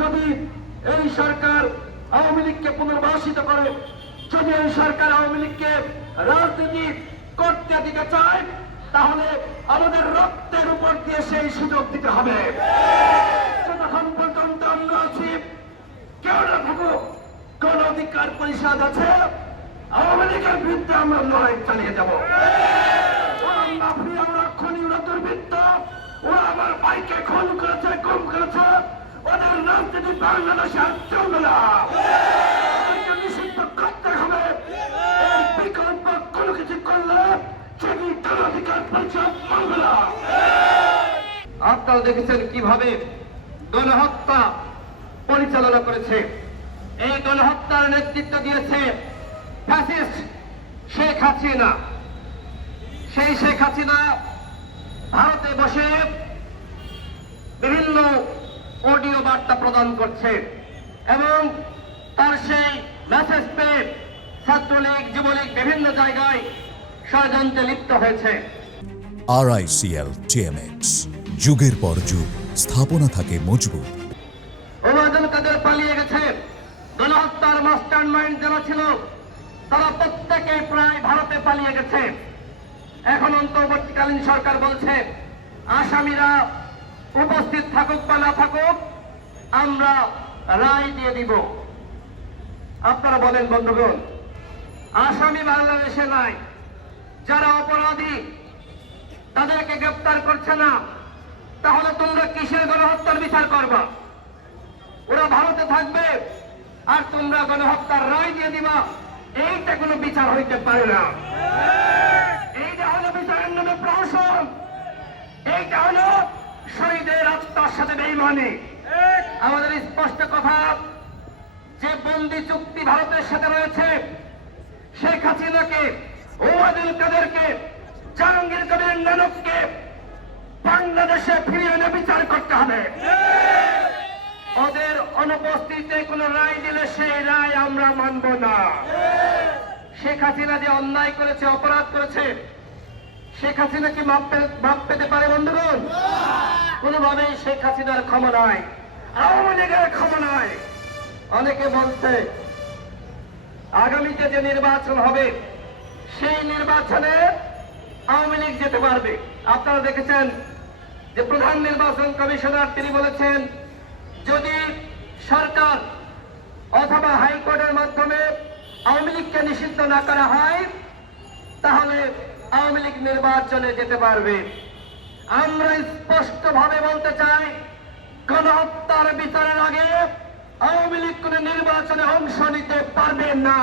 যদি এই সরকার আওয়ামী লীগকে পুনর্বাসিত করে, যদি এই সরকার আওয়ামী লীগকে রাজনীতি করতে দিতে চায়, তাহলে আমাদের রক্তের উপর দিয়ে সেই সুযোগ দিতে হবে। যতক্ষণ পর্যন্ত আমরা আছি, কেউ না থাকুক, কোন অধিকার পরিষদ আছে, আওয়ামী লীগের বিরুদ্ধে আমরা লড়াই চালিয়ে যাব। ওরা মাফিয়া, ওরা খনি, ওরা দুর্বৃত্ত, ওরা আমার ভাইকে খুন করেছে, গুম করেছে, ওদের রাজনীতি বাংলাদেশে আর চলবে না। ওদেরকে নিষিদ্ধ করতে হবে। এর বিকল্প কোনো কিছু করলে সেটি কোন অধিকার পরিষদ মানবে না। আপনারা দেখেছেন কিভাবে গণহত্যা পরিচালনা করেছে। এই গণহত্যার নেতৃত্ব দিয়েছে ফ্যাসিস্ট শেখ হাসিনা। সেই শেখ হাসিনা ভারতে বসে বিভিন্ন অডিও বার্তা প্রদান করছে এবং তার সেই মেসেজ পেয়ে ছাত্রলীগ, যুবলীগ বিভিন্ন জায়গায় ষড়যন্ত্রে লিপ্ত হয়েছে। RICL TMX, যুগের পর যুগ স্থাপনা থাকে মজবুত। ওবায়দুল কাদের পালিয়ে গেছে। গণহত্যার মাস্টার মাইন্ড যারা ছিল তারা প্রত্যেকেই প্রায় ভারতে পালিয়ে গেছে। এখন অন্তর্বর্তীকালীন সরকার বলছে আসামিরা উপস্থিত থাকুক বা না থাকুক, আমরা রায় দিয়ে দিব। আপনারা বলেন বন্ধুগণ, আসামি বাংলাদেশে নাই, যারা অপরাধী তাদেরকে গ্রেপ্তার করছে না, তাহলে তোমরা কিসের গণহত্যার বিচার করবা? ওরা ভারতে থাকবে আর তোমরা গণহত্যার রায় দিয়ে দিবা, এইটা কোনো বিচার হইতে পারে না। এইটা হলো বিচারের নামে প্রহসন, এইটা হলো শহীদের আত্মার সাথে বেঈমানি। আমাদের স্পষ্ট কথা যে বন্দি চুক্তি ভারতের সাথে রয়েছে, শেখ হাসিনাকে, ওবায়দুল কাদেরকে, জাহাঙ্গীর কবির নানককে বাংলাদেশে ফিরিয়ে এনে বিচার করতে হবে। ওদের অনুপস্থিতিতে কোন রায় দিলে সেই রায় আমরা মানব না। শেখ হাসিনা যে অন্যায় করেছে, অপরাধ করেছে, শেখ হাসিনা কি মাপ পেতে পারে বন্ধুগণ? কোনোভাবেই শেখ হাসিনার ক্ষমা নয়, আওয়ামী লীগের ক্ষমা নয়। অনেকে বলছে আগামীতে যে নির্বাচন হবে সেই নির্বাচনে আওয়ামী লীগ যেতে পারবে। আপনারা দেখেছেন যে প্রধান নির্বাচন কমিশনার তিনি বলেছেন যদি সরকার অথবা হাইকোর্টের মাধ্যমে আওয়ামী লীগকে নিষিদ্ধ না করা হয় তাহলে আওয়ামী লীগ নির্বাচনে যেতে পারবে। আমরা স্পষ্টভাবে বলতে চাই, গণহত্যার বিচারের আগে আওয়ামী লীগ কোন নির্বাচনে অংশ নিতে পারবে না।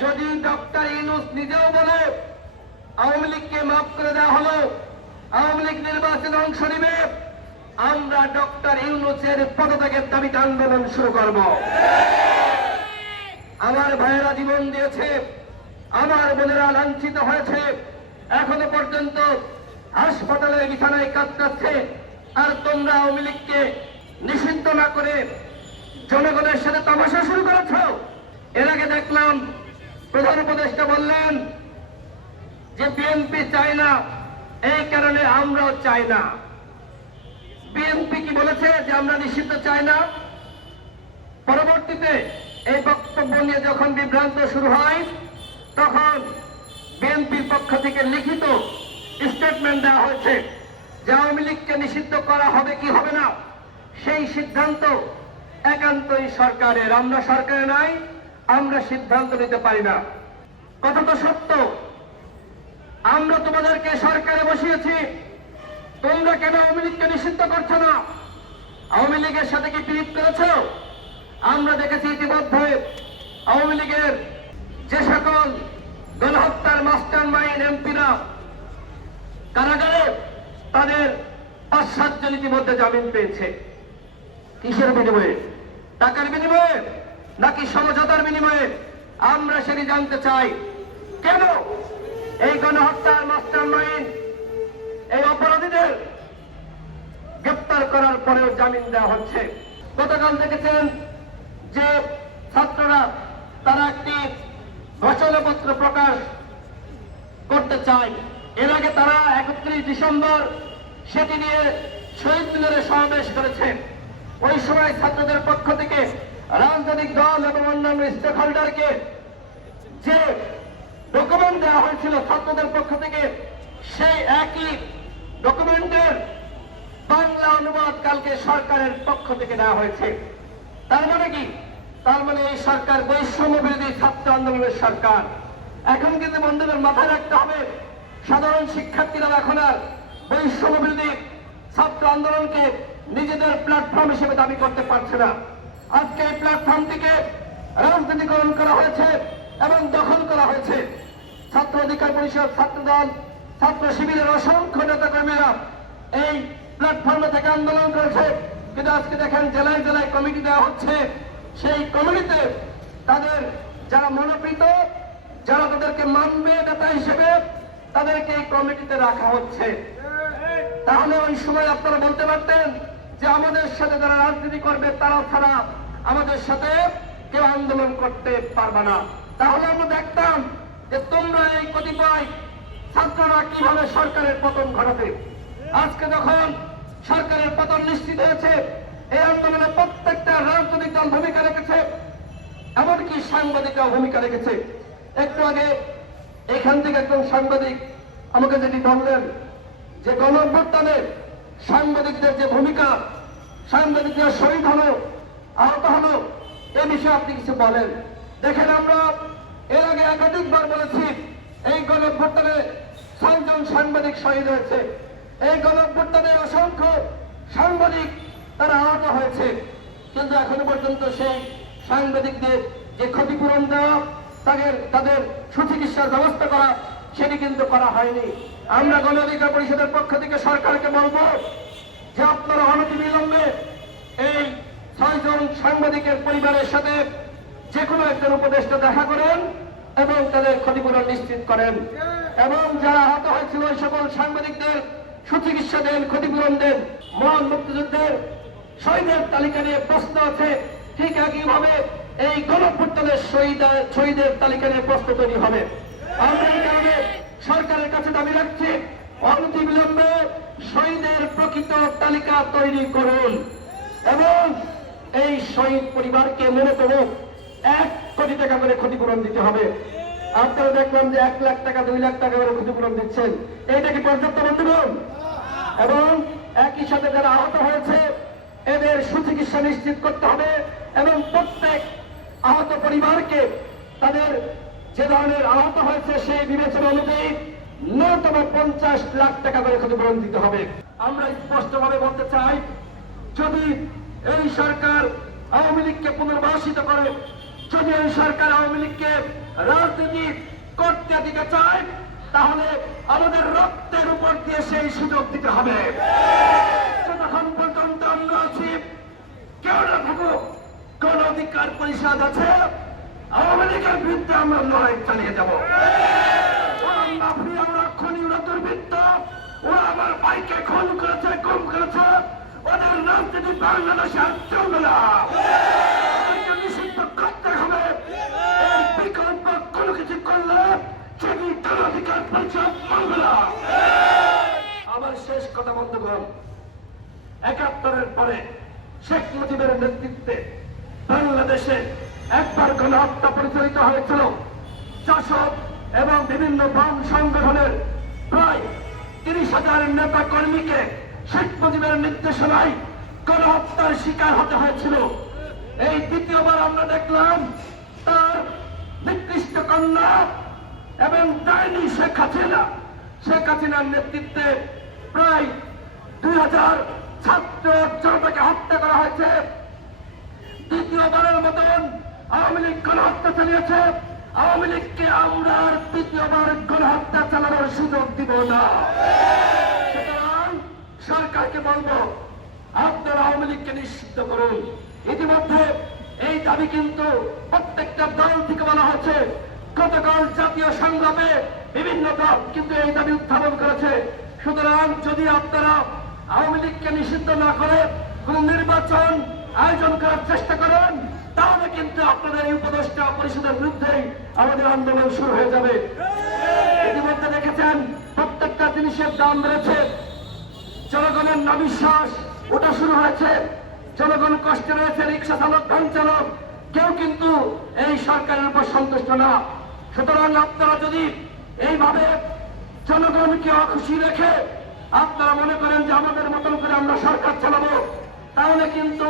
যদি ডক্টর ইউনূস নিজেও বলে আওয়ামী লীগকে মাফ করে দেওয়া হলো, আওয়ামী লীগ নির্বাচনে অংশ নিবে, আমরা ডক্টর ইউনূসের পদত্যাগের দাবিতে আন্দোলন শুরু করব। আমার ভাইয়েরা জীবন দিয়েছে, আমার বোনেরা লাঞ্ছিত হয়েছে, এখনো পর্যন্ত হাসপাতালের বিছানায় কাতরাচ্ছে, আর তোমরা আওয়ামী লীগকে নিষিদ্ধ না করে জনগণের সাথে তামাশা শুরু করেছ। এর আগে দেখলাম প্রধান উপদেষ্টা বললেন যে বিএনপি চায় না, এই কারণে আমরাও চাই না। বিএনপি কি বলেছে যে আমরা নিষিদ্ধ চাই না? পরবর্তীতে এই বক্তব্য নিয়ে যখন বিভ্রান্ত শুরু হয় তখন বিএনপির পক্ষ থেকে লিখিত স্টেটমেন্ট দেওয়া হয়েছে যে আওয়ামী লীগকে নিষিদ্ধ করা হবে কি হবে না সেই সিদ্ধান্ত একান্তই সরকারের। আমরা সরকারে নাই, আমরা সিদ্ধান্ত নিতে পারি না। কথা তো সত্য, আমরা তোমাদেরকে সরকারে বসিয়েছি, তোমরা কেন আওয়ামী লীগকে নিষিদ্ধ করছো না? আওয়ামী লীগের সাথে কি পিরিত করেছ? আমরা দেখেছি ইতিমধ্যে আওয়ামী লীগের যে সকল গণহত্যার মাস্টার মাইন্ড এমপিরা কারাগারে, তাদের ৫-৭ জন ইতিমধ্যে জামিন পেয়েছে। কিসের বিনিময়ে? টাকার বিনিময়ে নাকি সমঝোতার বিনিময়ে? আমরা সেটি জানতে চাই। কেন এই গণহত্যার মাস্টার মাইন্ড, এই অপরাধীদের গ্রেপ্তার করার পরেও জামিন দেওয়া হচ্ছে? গতকাল দেখেছেন যে ছাত্ররা তারা একটি ঘোষণাপত্র প্রকাশ করতে চায়। এর আগে তারা ৩১ ডিসেম্বর সেটি নিয়ে শহীদ মিনারে সমাবেশ করেছে। ওই সময় ছাত্রদের পক্ষ থেকে রাজনৈতিক দল এবং অন্যান্য স্টেক হোল্ডারকে যে ডকুমেন্ট দেওয়া হয়েছিল ছাত্রদের পক্ষ থেকে, সেই একই ডকুমেন্টের বাংলা অনুবাদ কালকে সরকারের পক্ষ থেকে দেওয়া হয়েছে। তার মানে কি? তার মানে এই সরকার বৈষম্য বিরোধী ছাত্র আন্দোলনের সরকার। এখন কিন্তু বন্ধুদের মাথায় রাখতে হবে, সাধারণ শিক্ষার্থীরা এখন আর বৈষম্য বিরোধী ছাত্র আন্দোলনকে নিজেদের প্ল্যাটফর্ম হিসেবে দাবি করতে পারছে না। আজকে এই প্ল্যাটফর্মটিকে রাজনীতিকরণ করা হয়েছে এবং দখল করা হয়েছে। ছাত্র অধিকার পরিষদ, ছাত্রদল, ছাত্র শিবিরের অসংখ্য নেতাকর্মীরা এই প্ল্যাটফর্মে থেকে আন্দোলন করেছে, কিন্তু আজকে দেখেন জেলায় জেলায় কমিটি দেওয়া হচ্ছে। সেই কমিটিতে তাদের যারা মনোপ্রীত, যারা তাদেরকে মানবে নেতা হিসেবে, তাদেরকে এই কমিটিতে রাখা হচ্ছে। তাহলে ওই সময় আপনারা বলতে পারতেন যে আমাদের সাথে যারা রাজনীতি করবে তারা ছাড়া আমাদের সাথে কেউ আন্দোলন করতে পারবে না। তাহলে আমরা দেখতাম যে তোমরা এই কতিপয় ছাত্ররা কিভাবে সরকারের পতন ঘটাতে। আজকে যখন সরকারের পতন নিশ্চিত হয়েছে, এই আন্দোলনে প্রত্যেকটা রাজনৈতিক দল ভূমিকা রেখেছে, এমনকি সাংবাদিকরাও ভূমিকা রেখেছে। একটু আগে এখান থেকে একজন সাংবাদিক আমাকে যেটি বললেন যে গণঅভ্যুত্থানে সাংবাদিকদের যে ভূমিকা, সাংবাদিকরা শহীদ হলো, আহত হলো, এ বিষয়ে আপনি কিছু বলেন। দেখেন, আমরা এর আগে একাধিকবার বলেছি এই গণঅভ্যুত্থানে 6 জন সাংবাদিক শহীদ হয়েছে। এই গণঅভ্যুত্থানে অসংখ্য সাংবাদিক তারা আহত হয়েছে, কিন্তু এখনো পর্যন্ত সেই সাংবাদিকদের যে ক্ষতিপূরণ দেওয়া, তাদের সুচিকিৎসার ব্যবস্থা করা, সেটি কিন্তু করা হয়নি। আমরা গণ অধিকার পরিষদের পক্ষ থেকে সরকারকে বলবো যে আপনারা অনতিবিলম্বে এই 6 জন সাংবাদিকের পরিবারের সাথে যে কোনো একজন উপদেষ্টা দেখা করেন এবং তাদের ক্ষতিপূরণ নিশ্চিত করেন, এবং যারা আহত হয়েছিল ওই সকল সাংবাদিকদের সুচিকিৎসা দেন, ক্ষতিপূরণ দেন। মহান মুক্তিযুদ্ধের শহীদের তালিকা নিয়ে প্রশ্ন আছে, ঠিক একইভাবে এই গণঅভ্যুত্থানের শহীদের তালিকা নিয়ে প্রশ্ন তৈরি হবে। আমরা এই কারণে সরকারের কাছে দাবি রাখছি, অনতিবিলম্বে শহীদের প্রকৃত তালিকা তৈরি করুন এবং এই শহীদ পরিবারকে ন্যূনতম 1 কোটি টাকা করে ক্ষতিপূরণ দিতে হবে। আপনারা দেখলাম যে 1 লাখ টাকা, 2 লাখ টাকা করে ক্ষতিপূরণ দিচ্ছেন। এইটা কি পর্যাপ্ত বন্ধুগণ? এবং একই সাথে যারা আহত হয়েছে এদের সুচিকিৎসা নিশ্চিত করতে হবে এবং প্রত্যেক আহত পরিবারকে তাদের যে ধরনের আহত হয়েছে সেই বিবেচনা অনুযায়ী ন্যূনতম 50 লাখ টাকা করে ক্ষতিপূরণ দিতে হবে। আমরা স্পষ্টভাবে বলতে চাই, যদি এই সরকার আওয়ামী লীগকে পুনর্বাসিত করে, যদি এই সরকার আওয়ামী লীগকে রাজনীতি করতে দিতে চায়, তাহলে আমাদের রক্তের উপর দিয়ে সেই সুযোগ দিতে হবে। যতক্ষণ পর্যন্ত আমরা আছি, কেউ না থাকুক, গণ অধিকার পরিষদ আছে, আওয়ামী লীগের বিরুদ্ধে আমরা লড়াই চালিয়ে যাব। ওরা খনি, ওরা দুর্বৃত্ত, ওরা আমার ভাইকে খুন করেছে, গুম করেছে, ওদের রাজনীতি বাংলাদেশে আর চলবে না। নিষিদ্ধ করতে হবে। এর বিকল্প কোনো কিছু করলে সেটি গণ অধিকার পরিষদ মানবে না। আমার শেষ কথা বন্ধুগণ, ৭১-এর পরে শেখ মুজিবের নেতৃত্বে বাংলাদেশে একবার গণহত্যা পরিচালিত হয়েছিল। জাসদ এবং বিভিন্ন বাম সংগঠনের প্রায় ৩০,০০০ নেতা কর্মীকে শেখ মুজিবের নির্দেশনায় গণহত্যার শিকার হতে হয়েছিল। এই দ্বিতীয়বার আমরা দেখলাম তার নিকৃষ্ট কন্যা এবং ডাইনি শেখ হাসিনার নেতৃত্বে প্রায় ২০০০ ছাত্র জনতাকে হত্যা করা হয়েছে। দ্বিতীয়বারের মতন আওয়ামী লীগ গণহত্যা চালিয়েছে। আওয়ামী লীগকে আমরা তৃতীয়বার গণহত্যা চালানোর সুযোগ দিব না। সুতরাং সরকারকে বলবো, আপনারা আওয়ামী লীগকে নিষিদ্ধ করুন। ইতিমধ্যে এই দাবি কিন্তু প্রত্যেকটা দল থেকে বলা হচ্ছে। গতকাল জাতীয় সংগ্রামে বিভিন্ন দল কিন্তু এই দাবি উত্থাপন করেছে। সুতরাং যদি আপনারা আওয়ামী লীগকে নিষিদ্ধ না করে কোন নির্বাচন আয়োজন করার চেষ্টা করেন, তাহলে কিন্তু আপনাদের এই উপদেষ্টা পরিষদের বিরুদ্ধেই আমাদের আন্দোলন শুরু হয়ে যাবে। ইতিমধ্যে দেখেছেন প্রত্যেকটা জিনিসের দাম বেড়েছে, জনগণের নাবিশ্বাস ওটা শুরু হয়েছে। জনগণ কষ্টে রয়েছে, রিক্সা চালক, ভ্যান চালক, কেউ কিন্তু এই সরকারের উপর সন্তুষ্ট না। সুতরাং আপনারা যদি এইভাবে জনগণকে অখুশি রেখে আপনারা মনে করেন যে আমাদের মতন করে আমরা সরকার চালাবো, তাহলে কিন্তু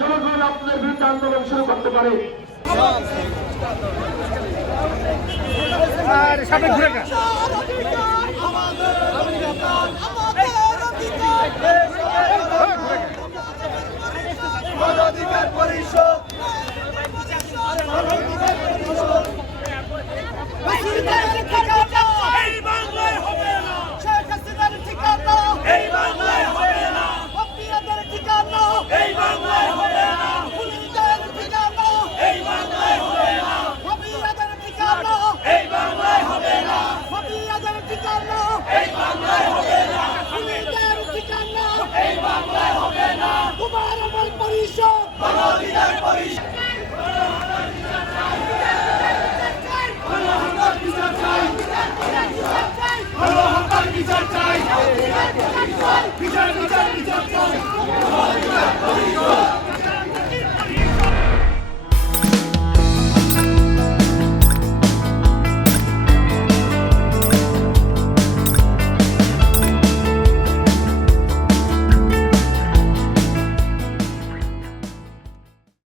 জনগণ আপনাদের বিরুদ্ধে আন্দোলন শুরু করতে পারে। মানবাধিকার পরিষদ এই বাংলায় হবে না, শেখ হাসিনার ঠিকানা এই বাংলায় হবে না, আপনাদের ঠিকানা এই বাংলায় হবে না, পুলিশের ঠিকানা এই বাংলায় হবে না, আপনাদের ঠিকানা এই বাংলায় হবে না, আপনাদের ঠিকানা এই বাংলায় হবে না, পুলিশের ঠিকানা এই বাংলায় হবে না, তোমার আমার পরিষদ মানবাধিকার পরিষদ।